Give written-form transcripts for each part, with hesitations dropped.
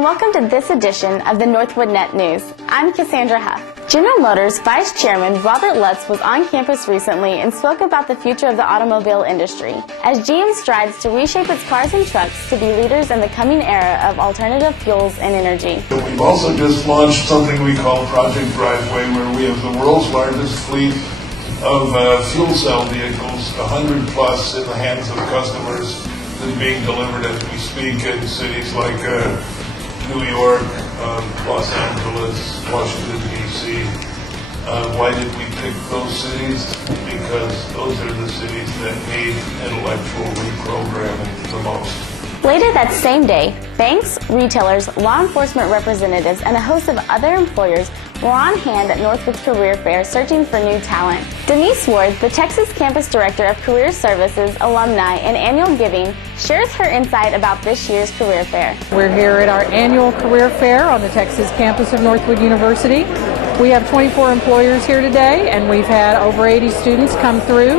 and welcome to this edition of the Northwood Net News. I'm Kassandra Huff. General Motors Vice Chairman Robert Lutz was on campus recently and spoke about the future of the automobile industry, as GM strives to reshape its cars and trucks to be leaders in the coming era of alternative fuels and energy. We've also just launched something we call Project Driveway, where we have the world's largest fleet of fuel cell vehicles, 100 plus in the hands of customers, that are being delivered as we speak in cities like New York, Los Angeles, Washington, D.C. Why did we pick those cities? Because those are the cities that need intellectual reprogramming the most. Later that same day, banks, retailers, law enforcement representatives, and a host of other employers were on hand at Northwood's Career Fair searching for new talent. Denise Ward, the Texas Campus Director of Career Services, Alumni, and Annual Giving, shares her insight about this year's Career Fair. We're here at our annual Career Fair on the Texas campus of Northwood University. We have 24 employers here today, and we've had over 80 students come through.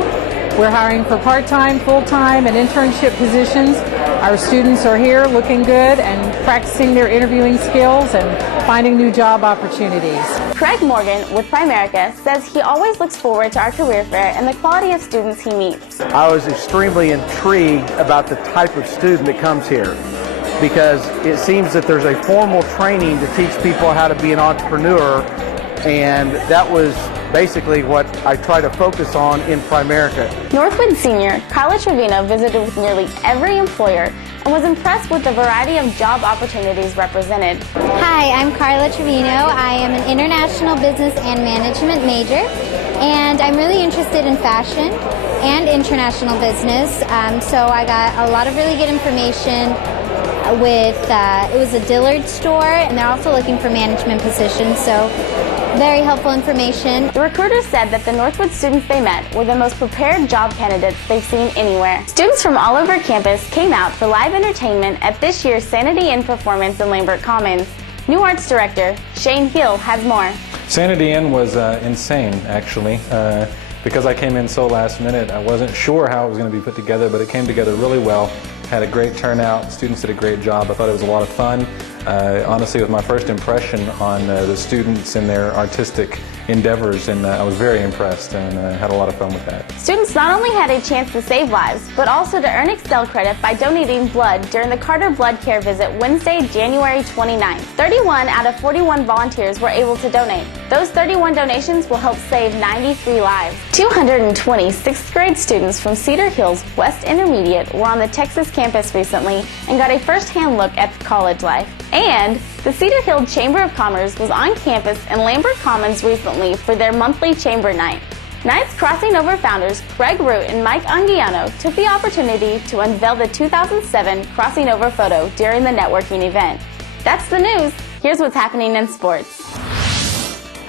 We're hiring for part-time, full-time, and internship positions. Our students are here looking good and practicing their interviewing skills and finding new job opportunities. Craig Morgan with Primerica says he always looks forward to our career fair and the quality of students he meets. I was extremely intrigued about the type of student that comes here, because it seems that there's a formal training to teach people how to be an entrepreneur, and that was basically what I try to focus on in Primerica. Northwood senior Carla Trevino visited with nearly every employer and was impressed with the variety of job opportunities represented. Hi, I'm Carla Trevino. I am an international business and management major, and I'm really interested in fashion and international business. So I got a lot of really good information with, it was a Dillard store, and they're also looking for management positions, so very helpful information. The recruiters said that the Northwood students they met were the most prepared job candidates they've seen anywhere. Students from all over campus came out for live entertainment at this year's Sanity Inn performance in Lambert Commons. New Arts Director Shane Hill has more. Sanity Inn was insane, actually. Because I came in so last minute, I wasn't sure how it was going to be put together, but it came together really well. Had a great turnout, students did a great job. I thought it was a lot of fun. Honestly, it was my first impression on the students and their artistic endeavors, and I was very impressed and had a lot of fun with that. Students not only had a chance to save lives, but also to earn Excel credit by donating blood during the Carter Blood Care visit Wednesday, January 29th. 31 out of 41 volunteers were able to donate. Those 31 donations will help save 93 lives. 220 6th grade students from Cedar Hills West Intermediate were on the Texas campus recently and got a first-hand look at college life. And the Cedar Hill Chamber of Commerce was on campus in Lambert Commons recently for their monthly Chamber Night. Night's Crossing Over founders Craig Root and Mike Anguiano took the opportunity to unveil the 2007 Crossing Over photo during the networking event. That's the news. Here's what's happening in sports.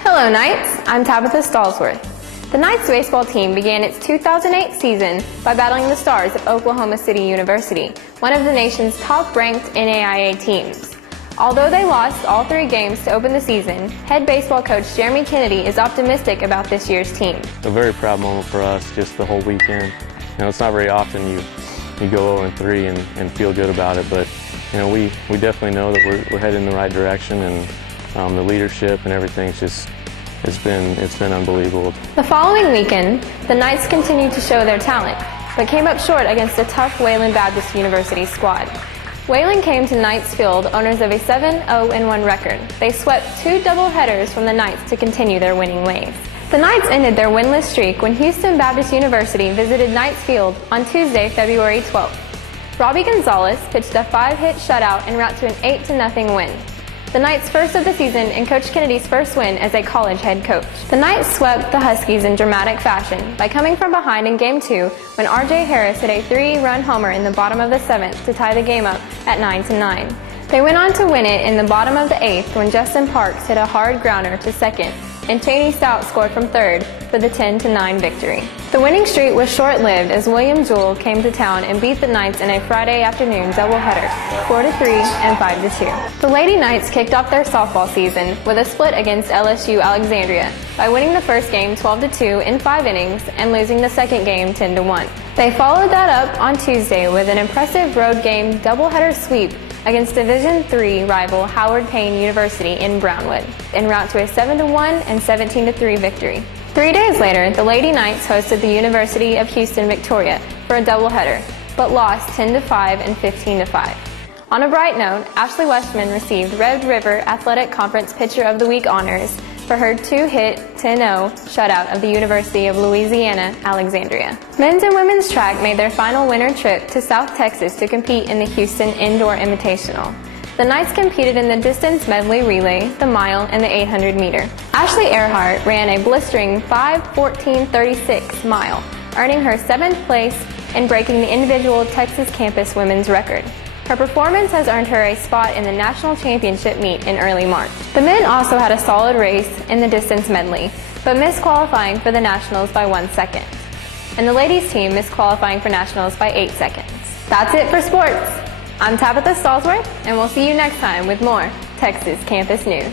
Hello Knights, I'm Tabitha Stallsworth. The Knights baseball team began its 2008 season by battling the Stars of Oklahoma City University, one of the nation's top-ranked NAIA teams. Although they lost all 3 games to open the season, head baseball coach Jeremy Kennedy is optimistic about this year's team. A very proud moment for us, just the whole weekend. You know, it's not very often you go 0-3 and feel good about it, but you know, we definitely know that we're heading in the right direction, and the leadership and everything's just it's been unbelievable. The following weekend, the Knights continued to show their talent, but came up short against a tough Wayland Baptist University squad. Wayland came to Knights Field owners of a 7-0-1 record. They swept 2 doubleheaders from the Knights to continue their winning ways. The Knights ended their winless streak when Houston Baptist University visited Knights Field on Tuesday, February 12th. Robbie Gonzalez pitched a 5-hit shutout en route to an 8-0 win. The Knights' first of the season and Coach Kennedy's first win as a college head coach. The Knights swept the Huskies in dramatic fashion by coming from behind in Game 2 when R.J. Harris hit a 3-run homer in the bottom of the 7th to tie the game up at 9-9. They went on to win it in the bottom of the 8th when Justin Parks hit a hard grounder to second and Cheney Stout scored from third for the 10-9 victory. The winning streak was short-lived as William Jewell came to town and beat the Knights in a Friday afternoon doubleheader, 4-3 and 5-2. The Lady Knights kicked off their softball season with a split against LSU Alexandria by winning the first game 12-2 in 5 innings and losing the second game 10-1. They followed that up on Tuesday with an impressive road game doubleheader sweep against Division III rival Howard Payne University in Brownwood, en route to a 7-1 and 17-3 victory. 3 days later, the Lady Knights hosted the University of Houston-Victoria for a doubleheader, but lost 10-5 and 15-5. On a bright note, Ashley Westman received Red River Athletic Conference Pitcher of the Week honors for her 2-hit 10-0 shutout of the University of Louisiana, Alexandria. Men's and women's track made their final winter trip to South Texas to compete in the Houston Indoor Invitational. The Knights competed in the distance medley relay, the mile, and the 800 meter. Ashley Earhart ran a blistering 5:14.36 mile, earning her 7th place and breaking the individual Texas campus women's record. Her performance has earned her a spot in the national championship meet in early March. The men also had a solid race in the distance medley, but missed qualifying for the nationals by 1 second. And the ladies team missed qualifying for nationals by 8 seconds. That's it for sports. I'm Tabitha Stallsworth, and we'll see you next time with more Texas Campus News.